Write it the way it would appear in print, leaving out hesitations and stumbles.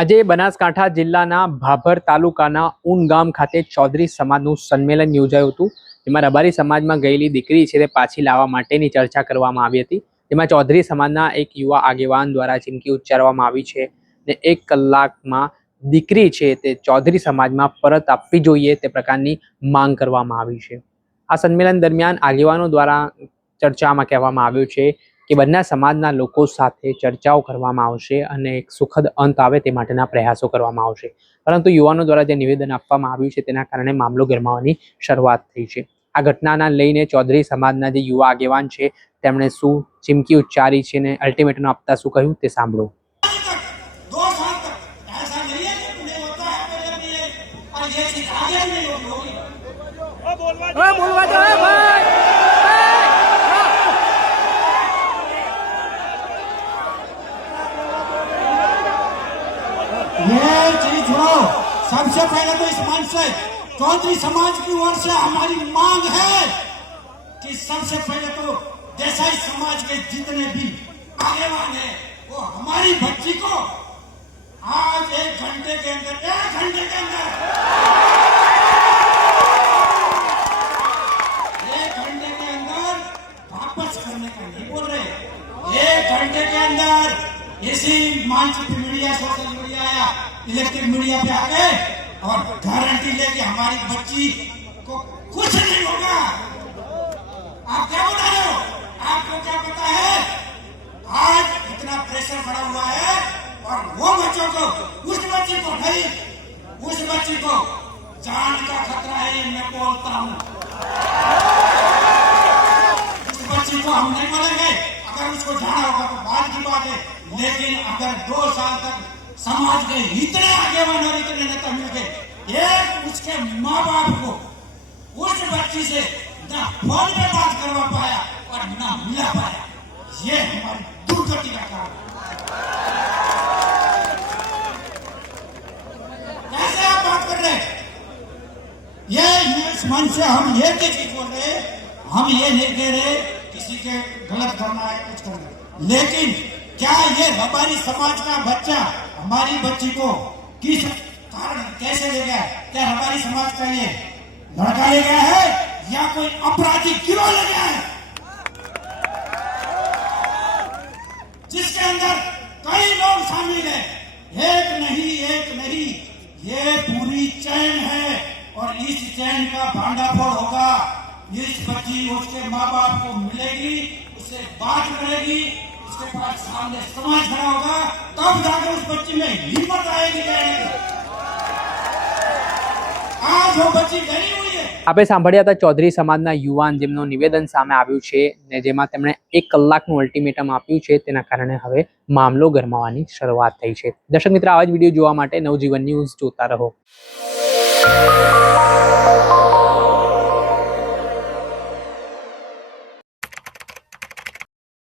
આજે બનાસકાંઠા જિલ્લાના ભાભર તાલુકાના ઊન ગામ ખાતે ચૌધરી સમાજનું સંમેલન યોજાયું હતું, જેમાં રબારી સમાજમાં ગયેલી દીકરી છે તે પાછી લાવવા માટેની ચર્ચા કરવામાં આવી હતી। જેમાં ચૌધરી સમાજના એક યુવા આગેવાન દ્વારા ચીમકી ઉચ્ચારવામાં આવી છે ને 1 કલાકમાં દીકરી છે તે ચૌધરી સમાજમાં પરત આપવી જોઈએ તે પ્રકારની માંગ કરવામાં આવી છે। આ સંમેલન દરમિયાન આગેવાનો દ્વારા ચર્ચામાં કહેવામાં આવ્યું છે કે બંને સમાજના લોકો સાથે ચર્ચાઓ કરવામાં આવશે અને એક સુખદ અંત આવે તે માટેના પ્રયાસો કરવામાં આવશે। પરંતુ યુવાનો દ્વારા જે નિવેદન આપવામાં આવ્યું છે તેના કારણે મામલો ગરમાવાની શરૂઆત થઈ છે। આ ઘટનાના લઈને ચૌધરી સમાજના જે યુવા આગેવાન છે તેમણે શું ચીમકી ઉચ્ચારી છે અને અલ્ટિમેટમ આપતા શું કહ્યું તે સાંભળો। ये चीज हो, सबसे पहले तो इस मंच से चौधरी समाज की ओर से हमारी मांग है कि सबसे पहले तो देसाई समाज के जितने भी आगेवान हैं वो हमारी बच्ची को आज 1 घंटे के अंदर वापस करने का नहीं बोल रहे। 1 घंटे के अंदर इसी मंच पे मीडिया, सोशल मीडिया या इलेक्ट्रिक मीडिया पे आके और गारंटी ले कि हमारी बच्ची को कुछ नहीं होगा। आप क्या बता रहे हो? आपको क्या पता है? आज इतना प्रेशर बढ़ा हुआ है और वो बच्चों को, उस बच्ची को नहीं, उस बच्ची को जान का खतरा है, ये मैं बोलता हूँ। उस बच्ची को हम नहीं बोलेंगे, अगर उसको जाना होगा तो बाद की बात है, लेकिन अगर 2 साल तक समाज के इतने आगेवान और इतने नेता मिल गए, एक उसके माँ बाप को उस बच्ची से ना फोन पे बात करवा पाया और ना मिला पाया, ये हमारी दुर्गति का कारण। कैसे आप बात कर रहे? ये इस मन से हम ये चीज बोल रहे, हम ये नहीं कह रहे किसी के गलत करना है, कुछ करना है, लेकिन क्या ये रबारी समाज का बच्चा हमारी बच्ची को किस कारण कैसे ले गया? क्या रबारी समाज का ये लड़का ले गया है या कोई अपराधी गिरोह ले गया है जिसके अंदर कई लोग शामिल हैं? एक नहीं, ये पूरी चैन है और इस चैन का भांडाफोड़ होगा। इस बच्ची उसके माँ बाप को मिलेगी, उससे बात करेगी, उसके पास सामने समाज खड़ा होगा, तब जाकर उस बच्ची में हिम्मत आएगी। आज वो बच्ची डरी हुई है। આપણે સાંભળ્યા હતા ચૌધરી સમાજના યુવાન જેમનું નિવેદન સામે આવ્યું છે ને જેમાં તેમણે 1 કલાકનું અલ્ટિમેટમ આપ્યું છે, તેના કારણે હવે મામલો ગરમાવાની શરૂઆત થઈ છે। દર્શક મિત્ર, આવા જ વિડીયો જોવા માટે નવજીવન ન્યૂઝ જોતા રહો।